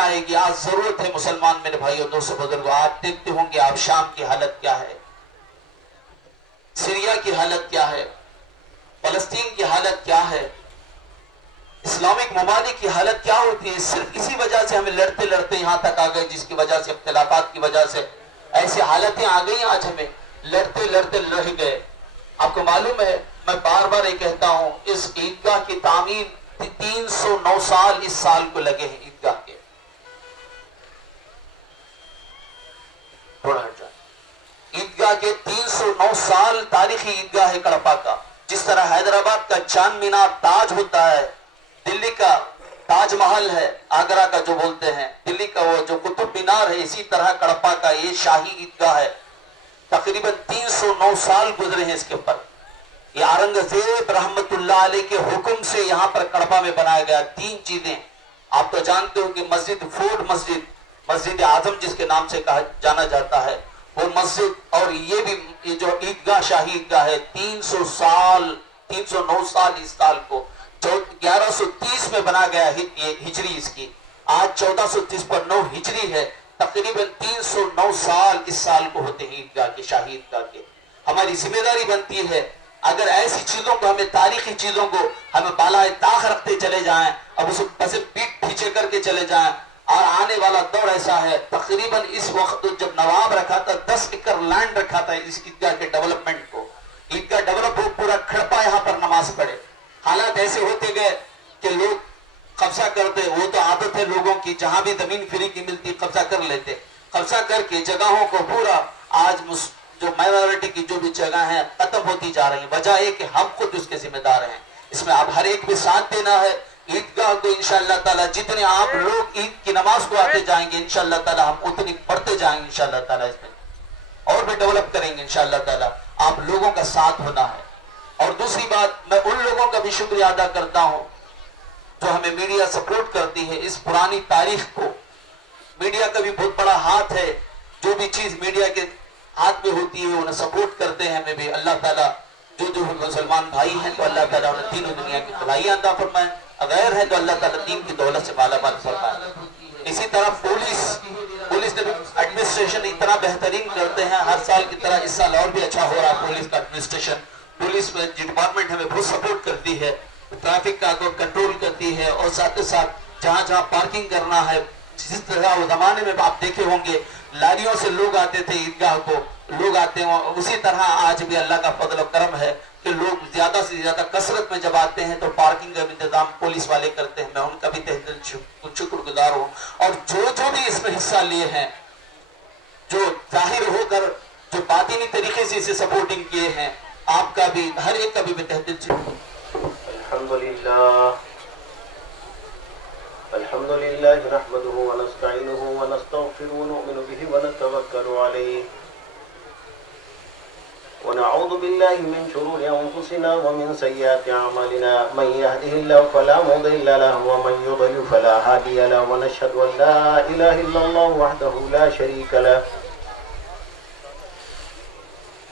आएगी। आज जरूरत है मुसलमान मेरे भाइयों दोस्तों बुजुर्गों, आज देखते होंगे आप शाम की हालत क्या है, सीरिया की हालत क्या है, फलस्तीन की हालत क्या है, इस्लामिक ममालिक की हालत क्या होती है। सिर्फ इसी वजह से हमें लड़ते लड़ते यहां तक आ गए, जिसकी वजह से इख्तिलाफात की वजह से ऐसी हालतें आ गई। आज हमें लड़ते लड़ते रह गए। आपको मालूम है, मैं बार बार ये कहता हूं, इस ईदगाह की तामीर 309 साल इस साल को लगे हैं। ईदगाह के थोड़ा हट जाए, ईदगाह के 309 साल तारीखी ईदगाह है कड़पा का। जिस तरह हैदराबाद का चांद मीनार ताज होता है, दिल्ली का ताजमहल है, आगरा का जो बोलते हैं, दिल्ली का वो जो कुतुब मीनार है, इसी तरह कड़पा का ये शाही ईदगाह है। तकरीबन 309 साल गुजरे हैं इसके ऊपर। ये औरंगजेब रहमतुल्लाह अलैह के हुक्म से यहाँ पर कड़पा में बनाया गया। 3 चीजें आप तो जानते हो कि मस्जिद, फोर्ट मस्जिद, मस्जिद आजम जिसके नाम से कहा जाना जाता है, वो मस्जिद, और ये भी ये जो ईदगाह शाही ईदगाह है 309 साल इस साल को 1130 में बना गया है। ये हिजरी इसकी आज 1430 पर 9 हिजरी है। तकरीबन 309 साल इस साल को होते हैं ईदगाह के, शाही ईदगाह के। हमारी जिम्मेदारी बनती है, अगर ऐसी चीजों को, हमें तारीखी चीजों को हमें बालाए ताख रखते चले जाएं, अब उसे बस पीठ पीछे करके चले जाएं। और आने वाला दौर ऐसा है, तकरीबन इस वक्त जब नवाब रखा था 10 एकड़ लैंड रखा था इस ईदगाह के डेवलपमेंट को, ईदगाह डेवलप हो, पूरा खड़पा यहाँ पर नमाज पढ़े। हालात ऐसे होते गए कि लोग कब्जा करते, वो तो आदत है लोगों की, जहां भी जमीन फ्री की मिलती कब्जा कर लेते। कब्जा करके जगहों को पूरा आज जो माइनॉरिटी की जो भी जगह है खत्म होती जा रही है। वजह है कि हम खुद उसके जिम्मेदार हैं। इसमें आप हर एक भी साथ देना है। ईदगाह को इंशाअल्लाह ताला जितने आप लोग ईद की नमाज को आते जाएंगे इंशाअल्लाह ताला हम उतनी पढ़ते जाएंगे इंशाअल्लाह ताला, इसमें और भी डेवलप करेंगे इंशाअल्लाह ताला। आप लोगों का साथ होना है। और दूसरी बात, मैं उन लोगों का भी शुक्रिया अदा करता हूं जो हमें मीडिया सपोर्ट करती है। इस पुरानी तारीख को मीडिया का भी बहुत बड़ा हाथ है। जो भी चीज मीडिया के हाथ में होती है उन्हें सपोर्ट करते हैं हमें भी। अल्लाह ताला जो जो मुसलमान भाई हैं तो अल्लाह ताला उन्हें तीनों दुनिया की भलाई अता फरमाए, अगैर है तो अल्लाह ताला दीन की दौलत से मालामाल फरमाए। इसी तरह पुलिस ने भी एडमिनिस्ट्रेशन इतना बेहतरीन करते हैं, हर साल की तरह इस साल और भी अच्छा हो रहा है पुलिस का एडमिनिस्ट्रेशन। पुलिस में डिपार्टमेंट हमें बहुत सपोर्ट करती है, ट्रैफिक का कंट्रोल करती है, और साथ ही साथ जहाँ जहाँ पार्किंग करना है, जिस तरह उस जमाने में आप देखे होंगे लारियों से लोग आते थे ईदगाह को, लोग आते हैं, उसी तरह आज भी अल्लाह का फजल और करम है कि लोग ज्यादा से ज्यादा कसरत में जब आते हैं तो पार्किंग का इंतजाम पुलिस वाले करते हैं। मैं उनका भी तहे दिल शुक्रगुजार हूँ। और जो भी इसमें हिस्सा लिए हैं, जो जाहिर होकर जो बातिनी तरीके से इसे सपोर्टिंग किए हैं, आपका भी हर एक का भी तहे दिल से अल्हम्दुलिल्लाह नहमदुहु व नस्तईनुहु व नस्तगफिरुहु व नु'मिनु बिही व नतवक्कलु अलैहि व नऊज़ु बिल्लाहि मिन शुरूरि अंफुसिना व मिन सय्यिआति अमालिना मन यहदिहिल्लाहु फला मुदिल्ल लहु व मन युद्लिल फला हादिय लहु व नशहदु अन ला इलाहा इल्लल्लाह वहदहु ला शरीका लहु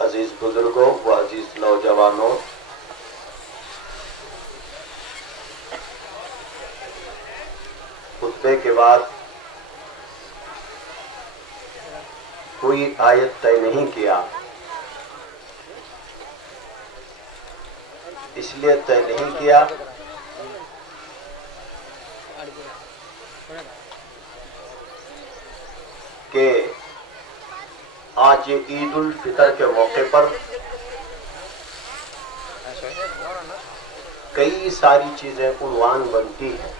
अजीज बुजुर्गों व अजीज नौजवानों, खुतबे के बाद कोई आयत तय नहीं किया, इसलिए तय नहीं किया कि आज ये ईद उल फितर के मौके पर कई सारी चीजें उन्वान बनती हैं।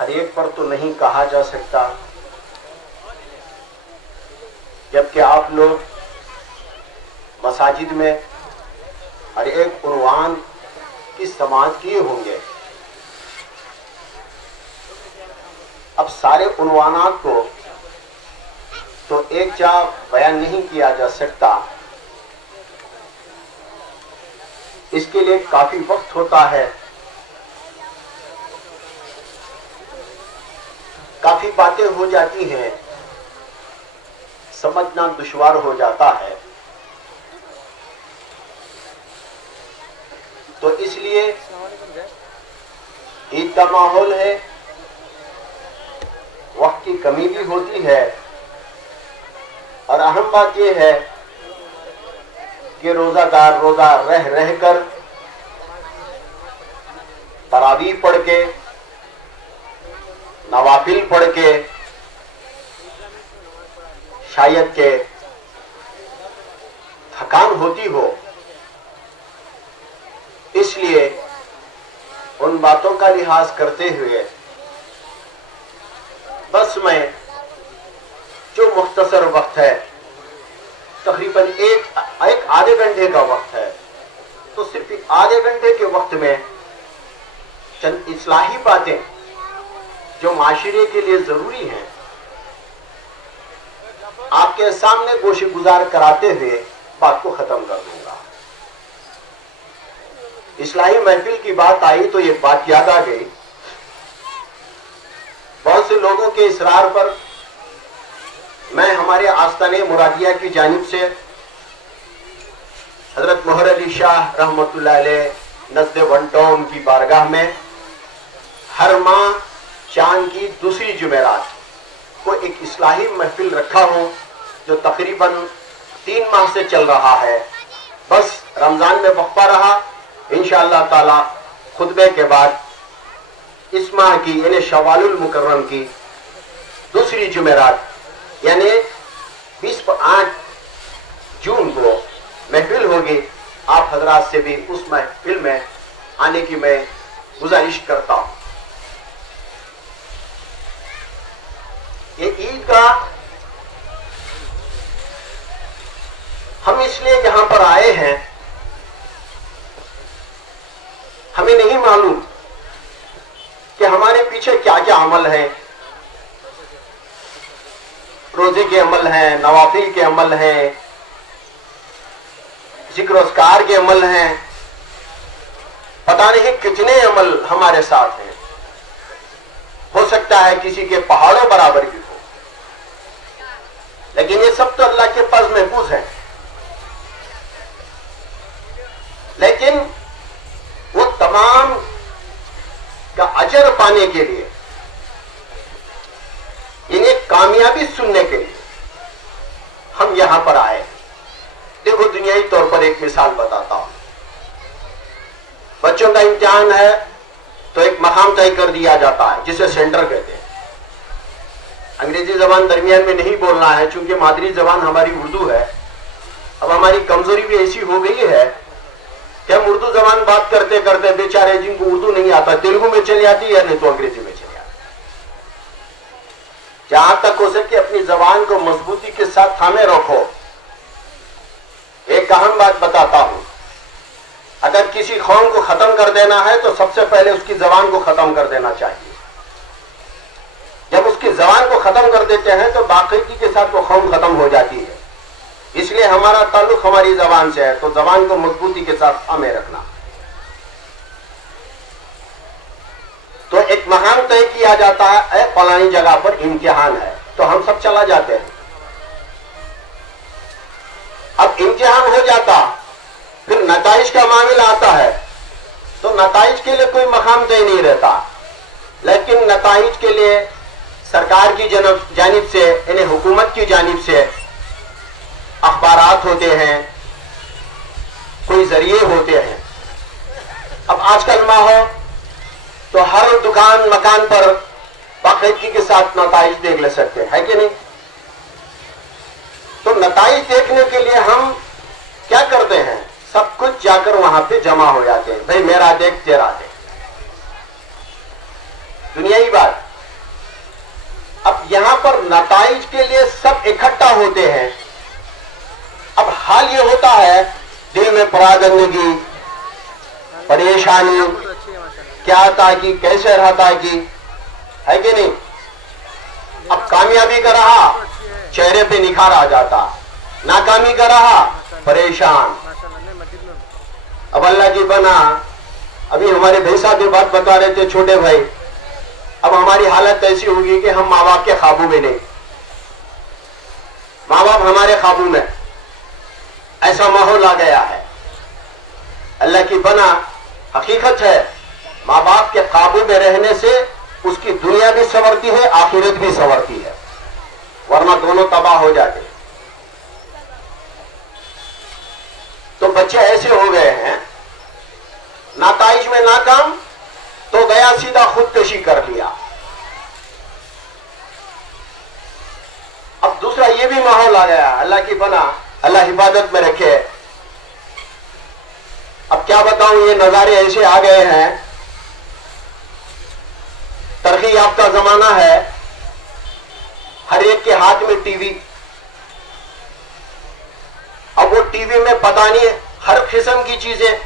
हर एक पर तो नहीं कहा जा सकता, जबकि आप लोग मसाजिद में हर एक उन्वान की समाअत किए होंगे। अब सारे उन्वानात को तो एक जगह बयान नहीं किया जा सकता, इसके लिए काफी वक्त होता है, काफी बातें हो जाती हैं, समझना दुश्वार हो जाता है। तो इसलिए ईद का माहौल है, वक्त की कमी भी होती है, और अहम बात यह है कि रोजादार रोजा रह रहकर तरावीह पढ़ के, नवाफिल पढ़ के शायद के थकान होती हो, इसलिए उन बातों का लिहाज करते हुए बस मैं जो मुख्तसर वक्त है, तकरीबन एक आधे घंटे का वक्त है, तो सिर्फ आधे घंटे के वक्त में चंद इस्लाही बातें जो माशरे के लिए जरूरी हैं, आपके सामने गोशे गुजार कराते हुए बात को खत्म कर दूंगा। इस्लाही महफिल की बात आई तो एक बात याद आ गई। बहुत से लोगों के इसरार पर मैं हमारे आस्ताने मुरादिया की जानिब से हजरत मोहर अली शाह रहमतुल्लाह अलैह नज़्द वन टाउन की बारगाह में हर माह चांद की दूसरी जुमेरात को एक इस्लाही महफिल रखा हूं, जो तकरीबन 3 माह से चल रहा है। बस रमजान में वक्फा रहा, इंशाअल्लाह ताला खुतबे के बाद इस माह की यानी शवालुल मुकर्रम की दूसरी जुमेरात यानी 28 जून को महफिल होगी। आप हजरात से भी उस महफिल में आने की मैं गुजारिश करता हूं। ये ईद का हम इसलिए यहां पर आए हैं, हमें नहीं मालूम कि हमारे पीछे क्या क्या अमल है। रोजे के अमल हैं, नवाफिल के अमल हैं, जिक्र-ओ-अस्कार के अमल हैं, पता नहीं कितने अमल हमारे साथ हैं। हो सकता है किसी के पहाड़ों बराबर भी हो, लेकिन ये सब तो अल्लाह के पास महफूज है। लेकिन वो तमाम का अजर पाने के लिए, इन्हें कामयाबी सुनने के लिए हम यहां पर आए। देखो, दुनियाई तौर पर एक मिसाल बताता हूं। बच्चों का इम्तिहान है तो एक मकाम तय कर दिया जाता है जिसे सेंटर कहते हैं। अंग्रेजी जबान दरमियान में नहीं बोलना है, चूंकि मादरी जबान हमारी उर्दू है। अब हमारी कमजोरी भी ऐसी हो गई है कि हम उर्दू जबान बात करते करते बेचारे जिनको उर्दू नहीं आता तेलुगु में चली आती है, नहीं तो अंग्रेजी में चली आती। जहां तक हो सके अपनी जबान को मजबूती के साथ थामे रखो। एक अहम बात बताता हूं, अगर किसी कौम को खत्म कर देना है तो सबसे पहले उसकी जबान को खत्म कर देना चाहिए। जब उसकी जबान को खत्म कर देते हैं तो बाकायदगी के साथ वो कौम खत्म हो जाती है। इसलिए हमारा ताल्लुक हमारी जबान से है, तो जबान को मजबूती के साथ थामे रखना। तो एक मकाम तय किया जाता है, फलानी जगह पर इम्तिहान है, तो हम सब चला जाते हैं। अब इम्तिहान हो जाता, फिर नताइज का मामला आता है, तो नताइज के लिए कोई मकाम तय नहीं रहता, लेकिन नताइज के लिए सरकार की जानिब से यानी हुकूमत की जानिब से अखबारात होते हैं, कोई जरिए होते हैं। अब आजकल माहौल तो हर दुकान मकान पर बाकायदगी के साथ नताइज देख ले सकते हैं, है कि नहीं? तो नताइज देखने के लिए हम क्या करते हैं? सब कुछ जाकर वहां पे जमा हो जाते हैं। भाई मेरा देख तेरा देख, दुनियाई बात। पर नताइज के लिए सब इकट्ठा होते हैं। अब हाल ये होता है, दिल में परागंदगी, परेशानी, क्या था कि कैसे रहता कि, है कि नहीं। अब कामयाबी का रहा, चेहरे पे निखार आ जाता, नाकामी का रहा, परेशान। अब अल्लाह की बना, अभी हमारे भाई साहब ये बात बता रहे थे, छोटे भाई, अब हमारी हालत ऐसी होगी कि हम माँ बाप के काबू में नहीं, माँ बाप हमारे काबू में, ऐसा माहौल आ गया है। अल्लाह की बना, हकीकत है, माँ बाप के काबू में रहने से उसकी दुनिया भी संवरती है, आखिरत भी संवरती है, वरना दोनों तबाह हो जाते। तो बच्चे ऐसे हो गए हैं, नाताइज में नाकाम तो गया सीधा खुदकशी कर लिया। अब दूसरा ये भी माहौल आ गया, अल्लाह की बना, अल्लाह हिफाजत में रखे। अब क्या बताऊं, ये नजारे ऐसे आ गए हैं, तरक्की याफ्ता जमाना है, हर एक के हाथ में टीवी। अब वो टीवी में पता नहीं हर किस्म की चीजें,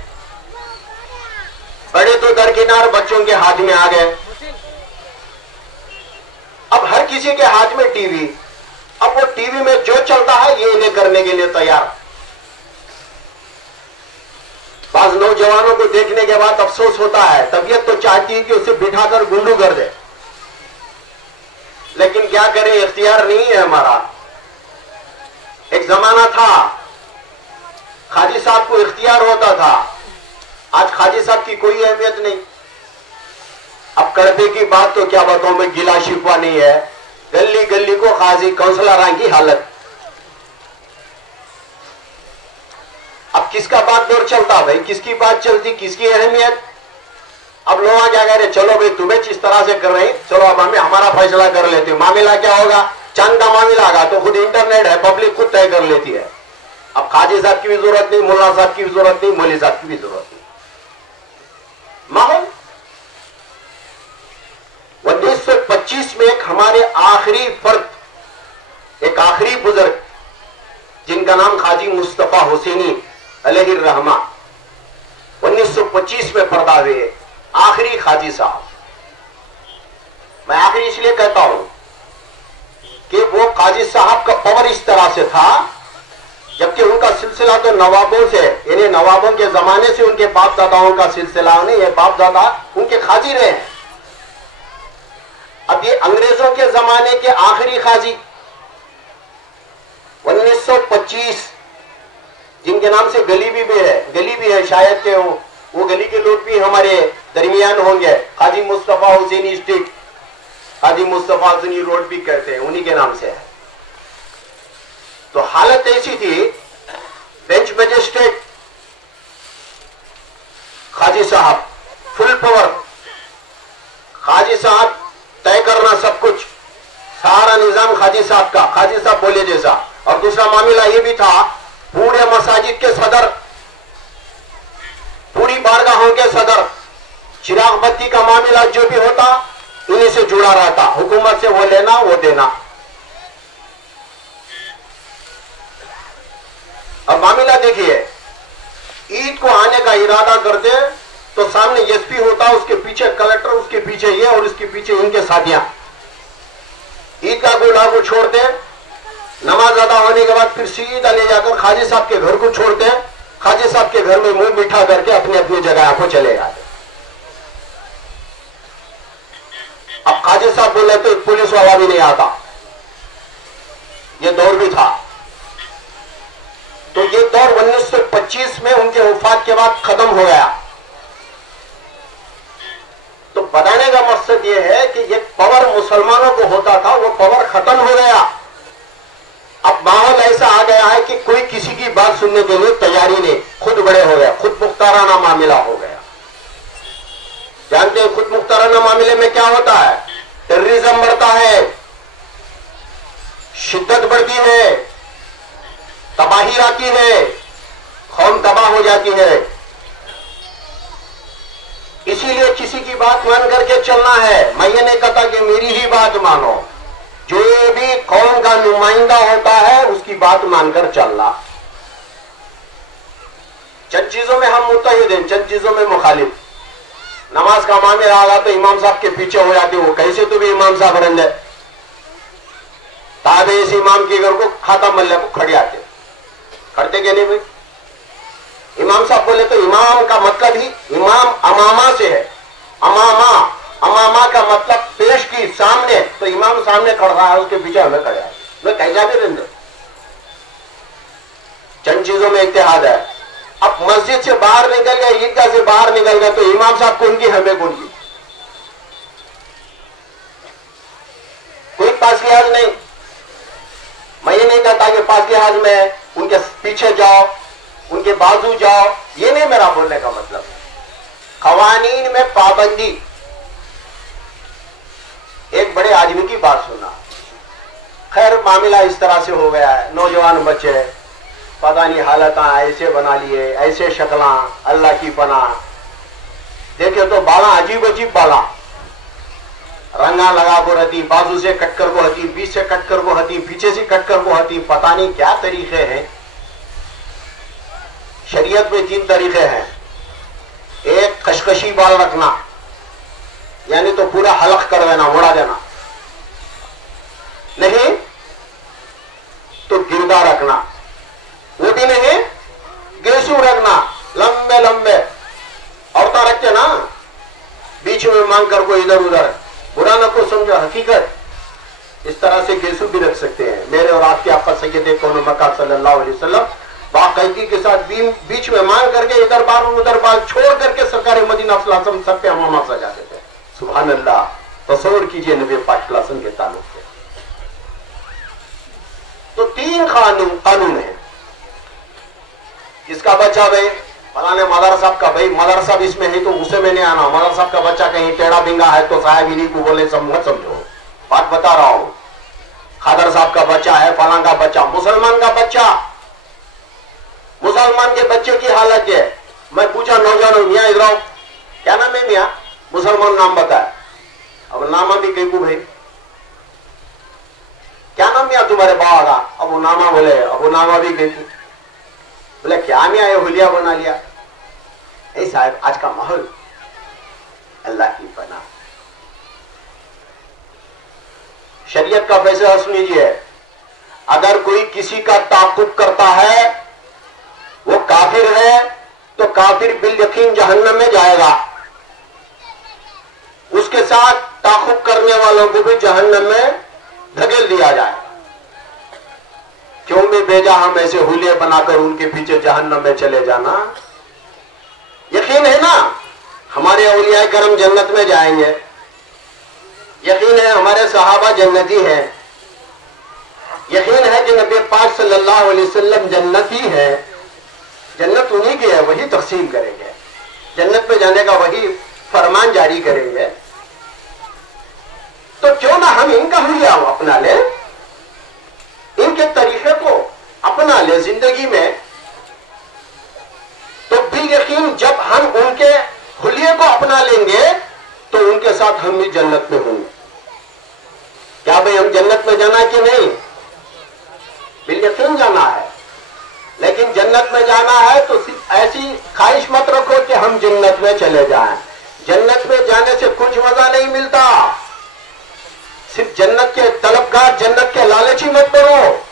बड़े तो दरकिनार बच्चों के हाथ में आ गए। अब हर किसी के हाथ में टीवी, अब वो टीवी में जो चलता है ये इन्हें करने के लिए तैयार। बाज नौजवानों को देखने के बाद अफसोस होता है, तबीयत तो चाहती है कि उसे बिठाकर गुंडू कर दे, लेकिन क्या करें, इख्तियार नहीं है हमारा। एक जमाना था खाजी साहब को इख्तियार होता था, आज खाजी साहब की कोई अहमियत नहीं। अब कड़पे की बात तो क्या बताऊं मैं, गिला शिकवा नहीं है, गली गली को खाजी काउंसलर की हालत। अब किसका बात दौर चलता भाई, किसकी बात चलती, किसकी अहमियत। अब लोग क्या कह रहे, चलो भाई तुम्हें जिस तरह से कर रहे हैं, चलो अब हमें हमारा फैसला कर लेते हैं। मामला क्या होगा, चंद का मामला आगा तो खुद इंटरनेट है, पब्लिक खुद तय कर लेती है। अब खाजी साहब की भी जरूरत नहीं, मुल्ला साहब की भी जरूरत नहीं, मौलवी साहब की भी जरूरत नहीं। माहौल 1925 में एक हमारे आखिरी फर्द, एक आखिरी बुजुर्ग जिनका नाम खाजी मुस्तफा हुसैनी अलैहि रहमा, 1925 में पैदा हुए, आखिरी खाजी साहब। मैं आखिरी इसलिए कहता हूं कि वो खाजी साहब का पावर इस तरह से था, जबकि उनका सिलसिला तो नवाबों से, यानी नवाबों के जमाने से उनके बाप दादाओं का सिलसिला नहीं, ये बाप दादा उनके खाजी रहे हैं। अब ये अंग्रेजों के जमाने के आखिरी खाजी 1925, जिनके नाम से गली भी है शायद के वो गली के लोग भी हमारे दरमियान होंगे, खाजी मुस्तफा हुसैनी स्ट्रीट, खाजी मुस्तफा हुसैनी रोड भी कहते हैं, उन्हीं के नाम से है। तो हालत ऐसी थी, बेंच मजिस्ट्रेट खाजी साहब, फुल पावर, खाजी साहब तय करना सब कुछ, सारा निजाम खाजी साहब का, खाजी साहब बोले जैसा। और दूसरा मामला ये भी था, पूरे मसाजिद के सदर, पूरी बारगाहों के सदर, चिराग बत्ती का मामला जो भी होता इन्हीं से जुड़ा रहता, हुकूमत से वो लेना वो देना। अब मामला देखिए, ईद को आने का इरादा करते तो सामने एसपी होता, उसके पीछे कलेक्टर, उसके पीछे ये और उसके पीछे इनके साथियां। ईद का गोला को छोड़ते, नमाज अदा होने के बाद फिर सीधा ले जाकर खाजी साहब के घर को छोड़ते, खाजी साहब के घर में मुंह मीठा करके अपनी अपनी जगह को चले जाते। अब खाजी साहब बोले तो पुलिस वाला भी नहीं आता, ये दौर भी था। तो ये दौर 1925 में उनके वफात के बाद खत्म हो गया। तो बताने का मकसद यह है कि ये पावर मुसलमानों को होता था, वो पावर खत्म हो गया। अब माहौल ऐसा आ गया है कि कोई किसी की बात सुनने के लिए तैयारी नहीं, खुद बड़े हो गए, खुद मुख्ताराना मामला हो गया। जानते हैं खुद मुख्ताराना मामले में क्या होता है, टेररिज्म बढ़ता है, शिद्दत बढ़ती है, तबाही आती है, कौम तबाह हो जाती है। इसीलिए किसी की बात मान करके चलना है। मैं ये नहीं कहता कि मेरी ही बात मानो, जो भी कौम का नुमाइंदा होता है उसकी बात मानकर चलना। चंद चीजों में हम मुत्तहिद हैं, चंद चीजों में मुखालिफ। नमाज का मामले आगा तो इमाम साहब के पीछे हो जाते, वो कैसे तो भी इमाम साहब रंज है, ताबे इस इमाम के घर को खाता मल्ले को खड़े आते, खड़ते क्या नहीं भाई? इमाम साहब बोले तो इमाम का मतलब ही इमाम अमामा से है। अमामा का मतलब पेश की सामने, तो इमाम सामने खड़ रहा है, उसके पीछे हमें खड़े आए, मैं कैसा भी रंज। चंद चीजों में इत्तेहाद है। अब मस्जिद से बाहर निकल गए, ईदगाह से बाहर निकल गए, तो इमाम साहब कौन की, हमें कौन की? कोई पास लिहाज नहीं। मैं ये नहीं कहता कि पास लिहाज में उनके पीछे जाओ, उनके बाजू जाओ, ये नहीं मेरा बोलने का मतलब। खवानीन में पाबंदी। एक बड़े आदमी की बात सुना, खैर मामला इस तरह से हो गया है, नौजवान बच्चे पता नहीं हालत ऐसे बना लिए, ऐसे शक्ला, अल्लाह की पनाह। देखे तो बाला अजीब अजीब बाला, रंगा लगा को रहती, बाजू से कटकर को हती, बीच से कटकर को हती, पीछे से कटकर को हती, पता नहीं क्या तरीके हैं। शरीयत में 3 तरीके हैं। एक खशखशी बाल रखना, यानी तो पूरा हलक कर देना, मोड़ा देना, नहीं तो गिरदा रखना, वो भी नहीं गेसू रखना, लंबे लंबे औरता रखते ना, बीच में मांग कर को इधर उधर, बुरा न को समझो, हकीकत इस तरह से गेसू भी रख सकते हैं। मेरे और आपके आका सैयद कौन मक्का सल्लल्लाहु अलैहि वसल्लम बाकायदगी के साथ बीच में मांग करके इधर बाल उधर बाल छोड़ करके सरकार मदीना सल्लल्लाहु सब पे हमामा सजाते थे। सुभान अल्लाह, तसव्वुर कीजिए नबी पाक सल्लल्लाहु के ताल्लुक से। तो 3 कानून है। किसका बच्चा भाई फलाने मदर साहब का, भाई मदर साहब इसमें है तो उसे में नहीं आना। मदर साहब का बच्चा कहीं टेढ़ा बिंगा है तो साहब इन्हीं को बोले, सब मत समझो, बात बता रहा हूं। खादर साहब का बच्चा है, फलां का बच्चा, मुसलमान का बच्चा, मुसलमान के बच्चे की हालत है। मैं पूछा नौजवान, मियाँ इधर आओ, क्या नाम है मियाँ? मुसलमान नाम बताया। अब नामा भी कहीं को भाई, क्या नाम मियाँ तुम्हारे बाबा का? अब नामा बोले, अब नामा भी गई। बोले क्या मियाँ ये हुलिया बना लिया? ऐ साहब आज का माहौल अल्लाह की बना। शरीयत का फैसला सुन लीजिए, अगर कोई किसी का ताक़ुब करता है वो काफिर है तो काफिर बिल यकीन जहन्नम में जाएगा। उसके साथ ताक़ुब करने वालों को भी जहन्नम में धकेल दिया जाएगा। क्यों भी भेजा हम ऐसे हुलिये बनाकर उनके पीछे जहन्नम में चले जाना? यकीन है ना हमारे औलिया करम जन्नत में जाएंगे, यकीन है हमारे सहाबा जन्नती हैं, यकीन है कि नबी पाक सल्लल्लाहु अलैहि वसल्लम जन्नती है। जन्नत उन्हीं की है, वही तकसीम करेंगे, जन्नत में जाने का वही फरमान जारी करेंगे। तो क्यों ना हम इनका हुलिया अपना ले, इनके तरीके को अपना ले जिंदगी में। तो बिल यकीन जब हम उनके हुलिये को अपना लेंगे तो उनके साथ हम भी जन्नत में होंगे। क्या भाई हम जन्नत में जाना कि नहीं? बिल यकीन जाना है, लेकिन जन्नत में जाना है तो सिर्फ ऐसी ख्वाहिश मत रखो कि हम जन्नत में चले जाएं। जन्नत में जाने से कुछ मजा नहीं मिलता। सिर्फ जन्नत के तलबगार, जन्नत के लालची मत बनो।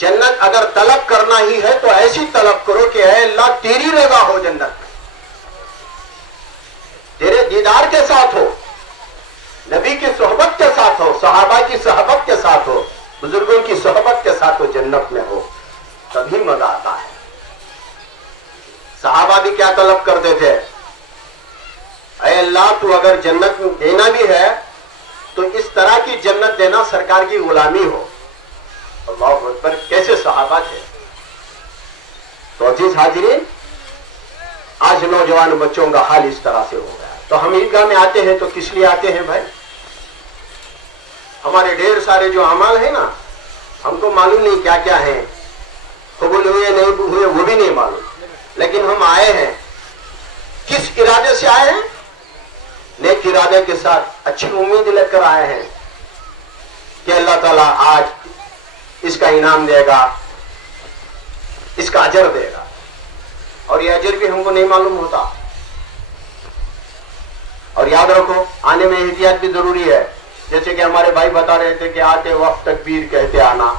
जन्नत अगर तलब करना ही है तो ऐसी तलब करो कि ऐ अल्लाह तेरी रजा हो, जन्नत में तेरे दीदार के साथ हो, नबी की सोहबत के साथ हो, सहाबा की सोहबत के साथ हो, बुजुर्गों की सोहबत के साथ हो, जन्नत में हो, तभी मजा आता है। सहाबा भी क्या तलब करते थे? ऐ अल्लाह तू अगर जन्नत देना भी है तो इस तरह की जन्नत देना सरकार की गुलामी हो। अल्लाह अकबर, कैसे सहाबा थे। तो अजीज हाजिरीन, आज नौजवान बच्चों का हाल इस तरह से हो गया। तो हम ईदगाह में आते हैं तो किस लिए आते हैं भाई? हमारे ढेर सारे जो अमाल है ना, हमको मालूम नहीं क्या क्या है, कबूल हुए नहीं हुए वो भी नहीं मालूम, लेकिन हम आए हैं, किस इरादे से आए हैं? नेक इरादे के साथ, अच्छी उम्मीद लेकर आए हैं। कि अल्लाह ताला आज इसका इनाम देगा, इसका अजर देगा, और यह अजर भी हमको नहीं मालूम होता। और याद रखो, आने में एहतियात भी जरूरी है। जैसे कि हमारे भाई बता रहे थे कि आते वक्त तकबीर कहते आना,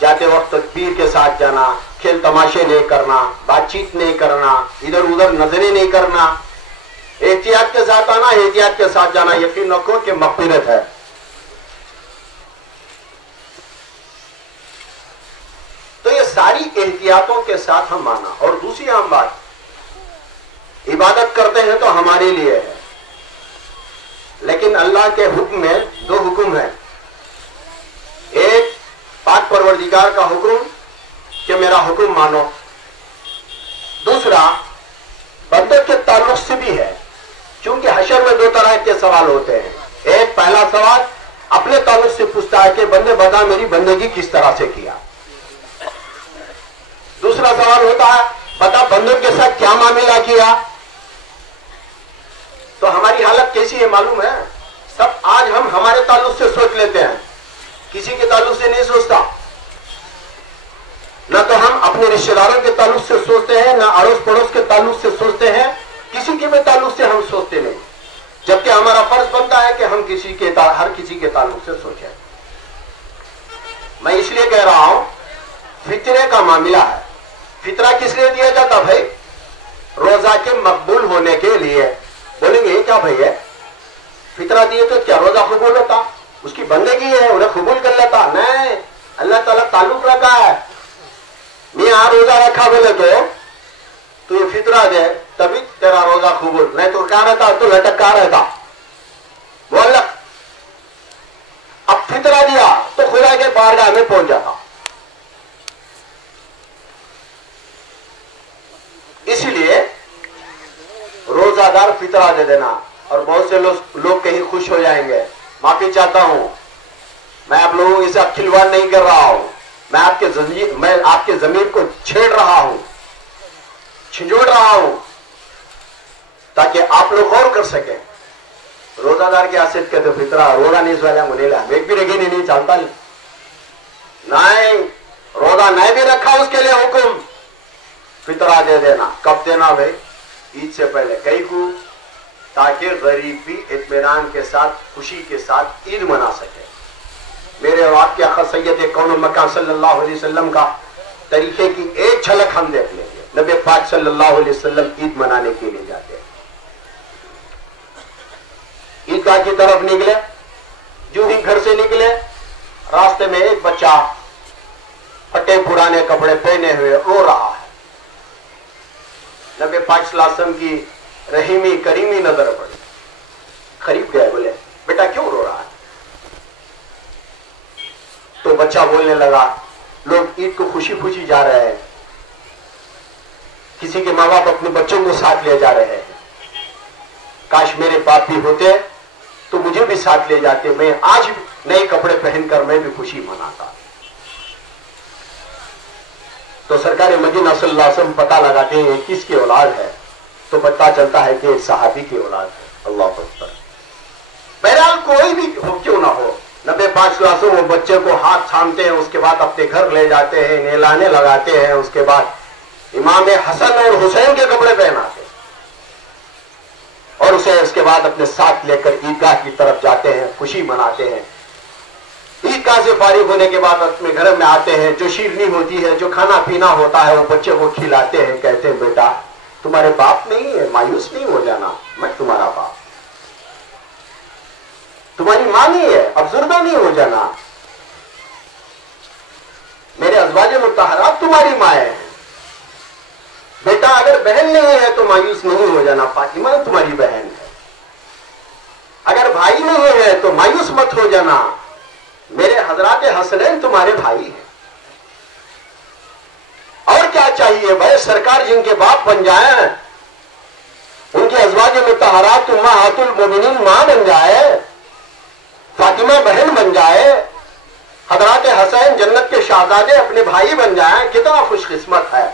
जाते वक्त तकबीर के साथ जाना, खेल तमाशे नहीं करना, बातचीत नहीं करना, इधर उधर नजरें नहीं करना, एहतियात के साथ आना, एहतियात के साथ जाना। यकीन रखो कि मग़फ़िरत है। तो ये सारी एहतियातों के साथ हम माना। और दूसरी आम बात, इबादत करते हैं तो हमारे लिए है, लेकिन अल्लाह के हुक्म में दो हुक्म है। एक पाक परवरदिगार का हुक्म कि मेरा हुक्म मानो, दूसरा बंदे के ताल्लुक से भी है, क्योंकि हशर में दो तरह के सवाल होते हैं। एक पहला सवाल अपने ताल्लुक से पूछता है कि बंदे बता मेरी बंदगी किस तरह से किया। दूसरा सवाल होता है बता बंदों के साथ क्या मामला किया। तो हमारी हालत कैसी है मालूम है? सब आज हम हमारे ताल्लुक से सोच लेते हैं, किसी के ताल्लुक से नहीं सोचता। न तो हम अपने रिश्तेदारों के ताल्लुक से सोचते हैं, न अड़ोस पड़ोस के ताल्लुक से सोचते हैं, किसी के भी ताल्लुक से हम सोचते नहीं। जबकि हमारा फर्ज बनता है कि हम हर किसी के ताल्लुक से सोचें। मैं इसलिए कह रहा हूं, फितरे का मामला है। फितरा किस लिए दिया जाता भाई? रोजा के मकबूल होने के लिए। बोलेंगे ये क्या भाई है? फितरा दिए तो क्या रोजा कबूल होता? उसकी बंदगी है, उन्हें कबूल कर लेता? नहीं, अल्लाह ताला ताल्लुक रखा है। मैं यहां रोजा रखा बोले तो ये फितरा दे तभी तेरा रोजा कबूल, नहीं तो क्या रहता? तो लटका रहता। बोल अब फितरा दिया तो खुदा के बारगाह में पहुंच जाता। इसलिए रोजादार फितरा दे देना। और बहुत से लोग कहीं खुश हो जाएंगे। माफी चाहता हूं, मैं आप लोगों के साथ खिलवाड़ नहीं कर रहा हूं। मैं आपके जमीन को छेड़ रहा हूं, छिजोड़ रहा हूं, ताकि आप लोग गौर कर सकें। रोजादार की हैसियत के तो फितरा रोजा नहीं सोया मुनेला एक भी रखे नहीं चलता नहीं। रोजा नहीं भी रखा उसके लिए हुक्म फितरा दे देना। कब देना भाई? ईद से पहले कई को, ताकि गरीब भी इत्मीनान के साथ खुशी के साथ ईद मना सके। मेरे और आपके आका सैयद कौन मकान सल्लल्लाहु अलैहि वसल्लम का तरीके की एक झलक हम देख लेंगे। नबी पाक सल्लल्लाहु अलैहि वसल्लम ईद मनाने के लिए जाते हैं। ईदगाह की तरफ निकले, जो ही घर से निकले, रास्ते में एक बच्चा फटे पुराने कपड़े पहने हुए रो रहा है। नबी पाक सल्लल्लाहु अलैहि वसल्लम की रहीमी करीमी नजर पड़ी, करीब गए, बोले बेटा क्यों रो रहा है? तो बच्चा बोलने लगा, लोग ईद को खुशी खुशी जा रहे हैं, किसी के माँ बाप अपने बच्चों को साथ ले जा रहे हैं। काश मेरे बाप भी होते तो मुझे भी साथ ले जाते, मैं आज नए कपड़े पहनकर मैं भी खुशी मनाता। तो सरकार मदीना सल्लल्लाहु अलैहि वसल्लम पता लगाते हैं किसकी औलाद है, तो पता चलता है कि एक सहाबी की औलाद है। अल्लाह अकबर। बहरहाल कोई भी हो क्यों ना हो, नबी पाक सल्लल्लाहु अलैहि वसल्लम वो बच्चे को हाथ थामते हैं, उसके बाद अपने घर ले जाते हैं, नहलाने लगाते हैं, उसके बाद इमाम हसन और हुसैन के कपड़े पहनाते हैं और उसे उसके बाद अपने साथ लेकर ईदगाह की तरफ जाते हैं, खुशी मनाते हैं। ईदगाह से फारिग होने के बाद अपने घर में आते हैं, जो शीरनी होती है, जो खाना पीना होता है, वो बच्चे को खिलाते हैं। कहते हैं बेटा तुम्हारे बाप नहीं है, मायूस नहीं हो जाना, मैं तुम्हारा बाप। तुम्हारी मां नहीं है, अफसरदा नहीं हो जाना, मेरे अज़वाजे मुत्तहरात तुम्हारी मां है। बेटा अगर बहन नहीं है तो मायूस नहीं हो जाना, फातिमा तुम्हारी बहन है। अगर भाई नहीं है तो मायूस मत हो जाना, मेरे हजरात हसनैन तुम्हारे भाई हैं। और क्या चाहिए भाई? सरकार जिनके बाप बन जाए, उनके अज़वाज मुत्तहरात उम्महातुल मोमिनीन मां बन जाए, फातिमा बहन बन जाए, हजरात हसैन जन्नत के शहजादे अपने भाई बन जाए, कितना खुशकिस्मत है।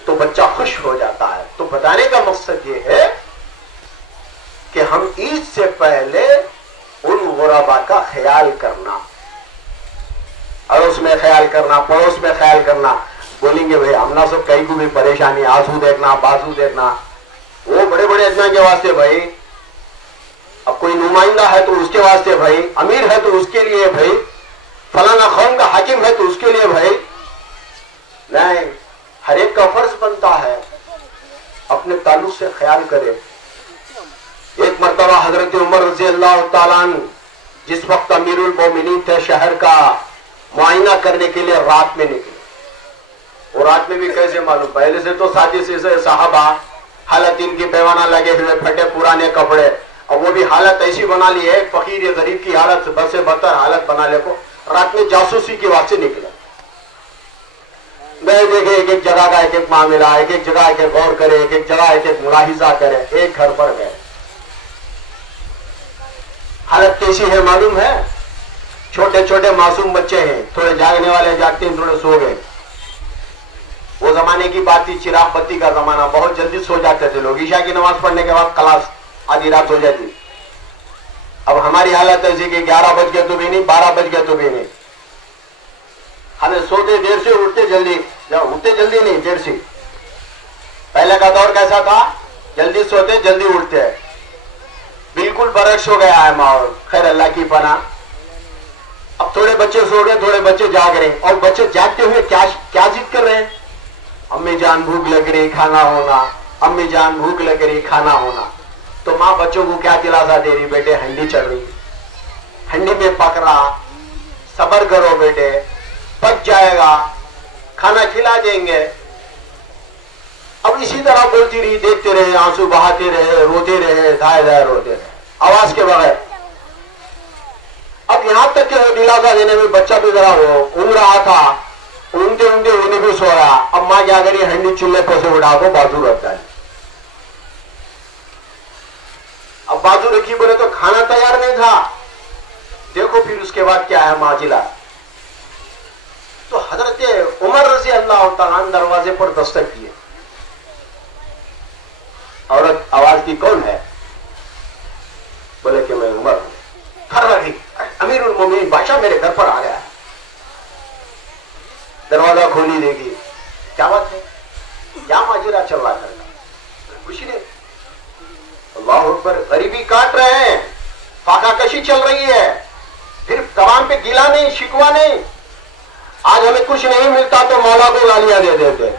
तो बच्चा खुश हो जाता है। तो बताने का मकसद ये है कि हम ईद से पहले गुरबा का ख्याल करना, अड़ोस में ख्याल करना, पड़ोस में ख्याल करना। बोलेंगे भाई हमना सब कहीं को भी परेशानी, आंसू देखना, बाजू देखना, वो बड़े बड़े आदमी के वास्ते भाई। अब कोई नुमाइंदा है तो उसके वास्ते भाई, अमीर है तो उसके लिए भाई, फलाना कौम का हाकिम है तो उसके लिए भाई। नहीं, हर एक का फर्ज बनता है अपने ताल्लुक से ख्याल करे। एक मर्तबा हजरत उमर रज़ी अल्लाह तआला अन्हु जिस वक्त अमीरुल मोमिनीन थे, शहर का मुआयना करने के लिए रात में निकले। और रात में भी कैसे मालूम, पहले से तो साथी से साहबा, हालत इनकी पैवाना लगे हुए, फटे पुराने कपड़े, और वो भी हालत ऐसी बना ली है, फकीर या गरीब की हालत बद से बदतर हालत बना ले को। रात में जासूसी की वास्ते निकले, मैं देखे एक एक जगह का एक एक मामला, एक एक जगह एक एक गौर करे, एक एक जगह एक एक मुलाहिजा करे। एक घर पर गए, हालत कैसी है मालूम है? छोटे छोटे मासूम बच्चे हैं, थोड़े जागने वाले जागते हैं, थोड़े सो गए। वो जमाने की बात थी, चिराग बत्ती का जमाना, बहुत जल्दी सो जाते थे लोग। ईशा की नमाज पढ़ने के बाद क्लास आधी रात हो जाती। अब हमारी हालत ऐसी कि 11 बज गए तो भी नहीं, 12 बज गए तो भी नहीं। हमें सोते देर से, उठते जल्दी, उठते जल्दी नहीं, देर से। पहले का दौर कैसा था? जल्दी सोते जल्दी उठते। बिल्कुल बरक्स हो गया है माहौल, खैर अल्लाह की पनाह। अब थोड़े बच्चे सो गए, थोड़े बच्चे जाग रहे हैं, और बच्चे जागते हुए क्या जिद कर रहे हैं? अम्मी जान भूख लग रही, खाना होना, अम्मी जान भूख लग रही, खाना होना। तो माँ बच्चों को क्या दिलासा दे रही? बेटे हंडी चढ़ रही, हंडी में पक रहा, सब्र करो बेटे, पक जाएगा, खाना खिला देंगे। अब इसी तरह बोलती रही, देखते रहे, आंसू बहाते रहे, रोते रहे, धाए धाए रोते रहे, आवाज के बगैर। अब यहां तक कि दिलासा देने में बच्चा भी जरा ऊँग रहा था, ऊँगते ऊँगते उन्हें भी सो रहा। अब माँ क्या करी? हंडी चूल्हे पर से उठा को बाजू रख डाली। अब बाजू रखी, बोले तो खाना तैयार नहीं था। देखो फिर उसके बाद क्या है माजिला। तो हजरत उमर रज़ी अल्लाह तआला अन्हु दरवाजे पर दस्तक किए। औरत आवाज की, कौन है? बोले कि मैं उमर हूं। घर लगी, अमीरुल मोमिनीन बादशाह मेरे घर पर आ गया है। दरवाजा खोली, देगी क्या बात है, क्या माजरा चल रहा है? कुछ नहीं। अल्लाह अकबर, गरीबी काट रहे हैं, फाका कशी चल रही है, फिर जबान पे गिला नहीं, शिकवा नहीं। आज हमें कुछ नहीं मिलता तो मौला को गालियां दे देते,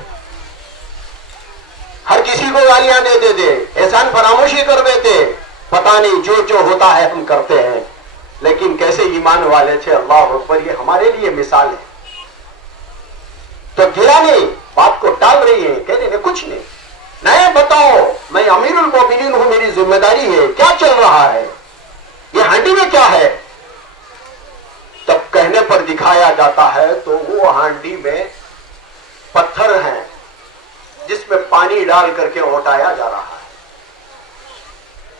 हर किसी को गालियां दे देते, एहसान फरामोशी कर देते। पता नहीं जो जो होता है हम करते हैं, लेकिन कैसे ईमान वाले थे। अल्लाह अकबर, ये हमारे लिए मिसाल है। तो गिला नहीं, बात को टाल रही है, कह रही कुछ नहीं, नहीं बताओ, मैं अमीरुल मोमिनीन हूं, मेरी जिम्मेदारी है, क्या चल रहा है, ये हांडी में क्या है? तब कहने पर दिखाया जाता है तो वो हांडी में पत्थर हैं जिसमें पानी डाल करके उठाया जा रहा है।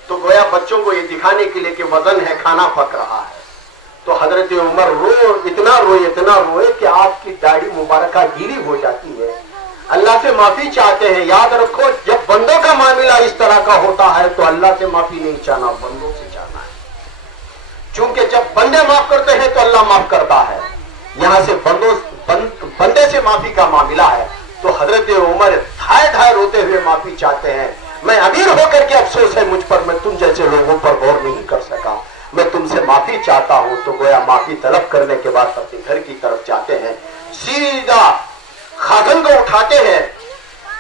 तो गोया बच्चों को ये दिखाने के लिए कि वजन है, खाना पक रहा है। तो हजरत उमर इतना रोए कि आपकी दाढ़ी मुबारक गीली हो जाती है। अल्लाह से माफी चाहते हैं। याद रखो, जब बंदों का मामला इस तरह का होता है तो अल्लाह से माफी नहीं चाहना, बंदों से चाहना है। क्योंकि जब बंदे माफ करते हैं तो अल्लाह माफ करता है। यहां से बंदे से माफी का मामला है। तो हजरत उमर धाए धाए रोते हुए माफी चाहते हैं। मैं अमीर होकर के अफसोस है मुझ पर, मैं तुम जैसे लोगों पर गौर नहीं कर सका, मैं तुमसे माफी चाहता हूं। तो गोया माफी तलब करने के बाद अपने घर की तरफ जाते हैं, सीधा खादम को उठाते हैं,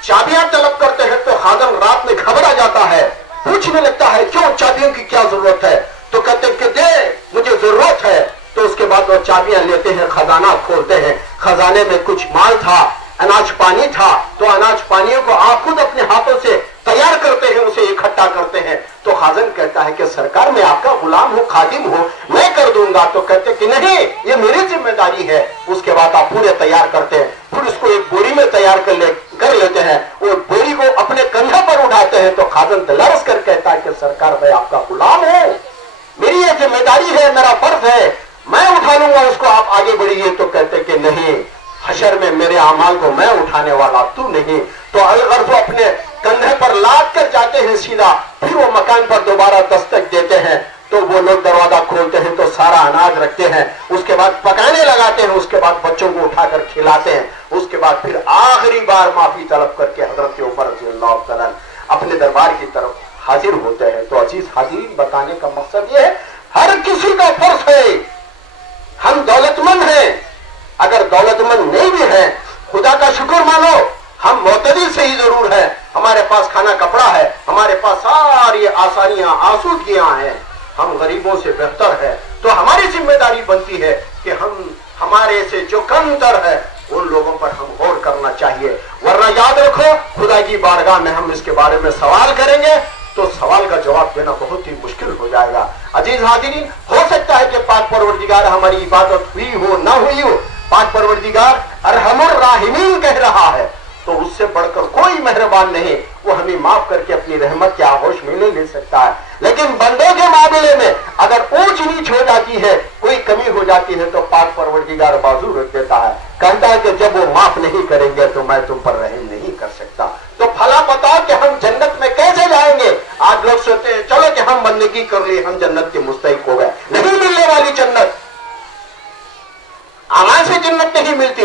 चाबियां तलब करते हैं। तो खादम रात में घबरा जाता है, पूछने लगता है क्यों, चाबियों की क्या जरूरत है? तो कहते हैं कि दे, मुझे जरूरत है। तो उसके बाद वो चाबियां लेते हैं, खजाना खोलते हैं। खजाने में कुछ माल था, अनाज पानी था। तो अनाज पानियों को आप खुद अपने हाथों से तैयार करते हैं, उसे इकट्ठा करते हैं। तो खाजन कहता है कि सरकार मैं आपका गुलाम हूं, खादिम हूं, मैं कर दूंगा। तो कहते कि नहीं, ये मेरी जिम्मेदारी है। उसके बाद आप पूरे तैयार करते हैं, फिर उसको एक बोरी में तैयार कर लेते हैं। वो बोरी को अपने कंधे पर उठाते हैं। तो खाजन लरस कर कहता है कि सरकार मैं आपका गुलाम हूं, मेरी ये जिम्मेदारी है, मेरा फर्ज है, मैं उठा लूंगा उसको, आप आगे बढ़िए। तो कहते कि नहीं, हशर में मेरे अमाल को मैं उठाने वाला, तू नहीं। तो अगर वो अपने कंधे पर लाद कर जाते हैं सीधा, फिर वो मकान पर दोबारा दस्तक देते हैं। तो वो लोग दरवाजा खोलते हैं तो सारा अनाज रखते हैं, उसके बाद पकाने लगाते हैं, उसके बाद बच्चों को उठाकर खिलाते हैं, उसके बाद फिर आखिरी बार माफी तलब करके हजरत उमर रज़ियल्लाहु तआला अपने दरबार की तरफ हाजिर होते हैं। तो अजीज हाजिरीन, बताने का मकसद यह है, हर किसी का फर्ज है, हम दौलतमंद हैं, अगर दौलतमंद नहीं भी है खुदा का शुक्र मानो, हम मोतदी से ही जरूर है, हमारे पास खाना कपड़ा है, हमारे पास सारी आसानियां आसूदियां हैं, हम गरीबों से बेहतर है। तो हमारी जिम्मेदारी बनती है कि हम हमारे से जो कमतर है उन लोगों पर हम गौर करना चाहिए, वरना याद रखो खुदा की बारगाह में हम इसके बारे में सवाल करेंगे तो सवाल का जवाब देना बहुत ही मुश्किल हो जाएगा। अजीज हाजिरीन, हो सकता है कि पाक परवरदिगार हमारी इबादत हुई हो ना हुई हो, पाक परवरदिगार अरहमुर राहिमीन कह रहा है, तो उससे बढ़कर कोई मेहरबान नहीं, वो हमें माफ करके अपनी रहमत के आगोश में ले सकता है। लेकिन बंदों के मामले में अगर ऊंच नीच हो जाती है, कोई कमी हो जाती है, तो पाक परवरदिगार बाजू रख देता है, कहता है कि जब वो माफ नहीं करेंगे तो मैं तुम पर रहम नहीं कर सकता। तो भला बताओ कि हम जन्नत में कैसे जाएंगे? आज लोग सोचते हैं चलो कि हम बंदगी कर ली, हम जन्नत के मुस्तहिक हो गए। नहीं मिलने वाली जन्नत, अमाल से जन्नत नहीं मिलती,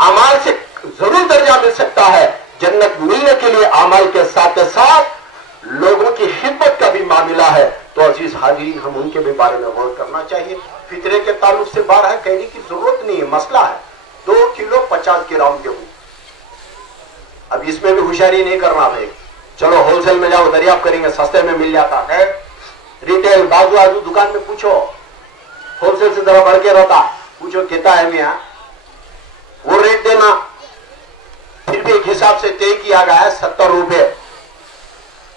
अमाल से जरूर दर्जा मिल सकता है। जन्नत मिलने के लिए अमाल के साथ साथ लोगों की खिदमत का भी मामला है। तो अजीज हाजिरीन, हम उनके भी बारे में गौर करना चाहिए। फितरे के ताल्लुक से बाहर कहने की जरूरत नहीं है, मसला है 2 किलो 50 ग्राम गेहूं। अब इसमें भी होशियारी नहीं करना भाई, चलो होलसेल में जाओ दरियाफ्त करेंगे, सस्ते में मिल जाता है। रिटेल बाजू आजू दुकान में पूछो, होलसेल से जरा बढ़ के रहता, पूछो कितना है मियाँ, वो रेट देना, फिर भी एक हिसाब से तय किया गया है 70 रुपए,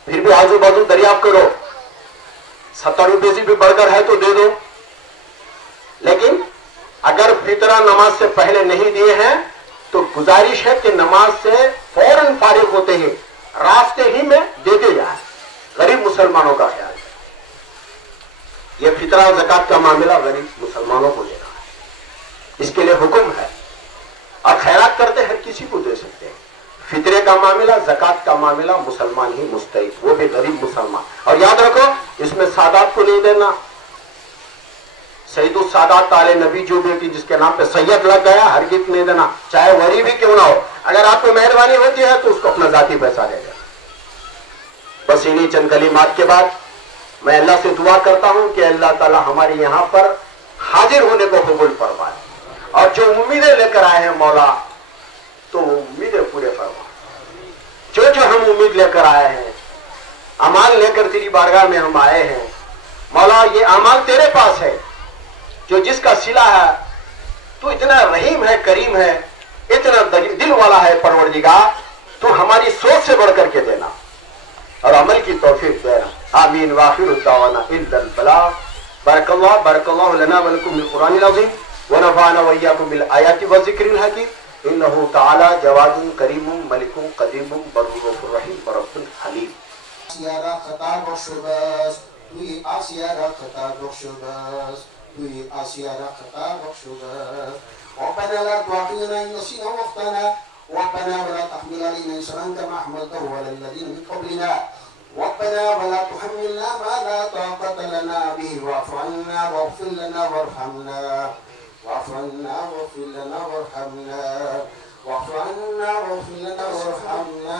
फिर भी आजू बाजू दरियाफ्त करो, 70 रुपए से भी बढ़कर है तो दे दो। लेकिन अगर फितरा नमाज से पहले नहीं दिए हैं तो गुजारिश है कि नमाज से फौरन फारिग होते ही रास्ते ही में देते जाए। गरीब मुसलमानों का ख्याल है, यह फितरा ज़कात का मामला गरीब मुसलमानों को देना है, इसके लिए हुक्म है। और खैरात करते हर किसी को दे सकते हैं। फितरे का मामला, ज़कात का मामला मुसलमान ही मुस्तहिक, वो भी गरीब मुसलमान। और याद रखो इसमें सादात को नहीं देना, सईदुल सादात आले नबी जो बेटी जिसके नाम पे सैयद लग गया, हरगिज़ नहीं देना, चाहे वरी भी क्यों ना हो। अगर आपको मेहरबानी होती है तो उसको अपना जाती पैसा दे देना। बस इन्हीं चंद कलिमात के बाद मैं अल्लाह से दुआ करता हूं कि अल्लाह ताला हमारे यहां पर हाजिर होने को कबूल फरमाए, और जो उम्मीदें लेकर आए हैं मौला तो उम्मीदें पूरे फरमा। जो जो हम उम्मीद लेकर आए हैं, अमाल लेकर तेरी बारगाह में हम आए हैं मौला, ये अमाल तेरे पास है, जो जिसका सिला है तू इतना रहीम है, करीम है, इतना दिल वाला है परवरदिगार, तू हमारी सोच से बढ़कर के देना और अमल की तौफीक देना। आमीन व आखिरु दावाना इल्लल बलाग। बरकल्लाहु लना व लकुम बिल कुरानिल अज़ीम व नफ़अना व इय्याकुम बिल आयाति व ज़िक्रिल हकीम। इन्नहु तआला जवादुन करीमुन मलिकुन क़दीमुन बर्रुर रहीम बरब्बुल haleem. Asyara kata boksubas, tui asyara kata boksubas, tui asyara kata boksubas. Rabbana la tu'akhidhna in nasina wa akhtana, Rabbana wa la tahmil alayna isran kama hamaltahu ala alladhina min qablina, Rabbana wa la tuhammilna ma la taqata lana bihi wa'fu 'anna waghfir lana warhamna, wa'fu 'anna waghfir lana warhamna, wa'fu 'anna waghfir lana warhamna,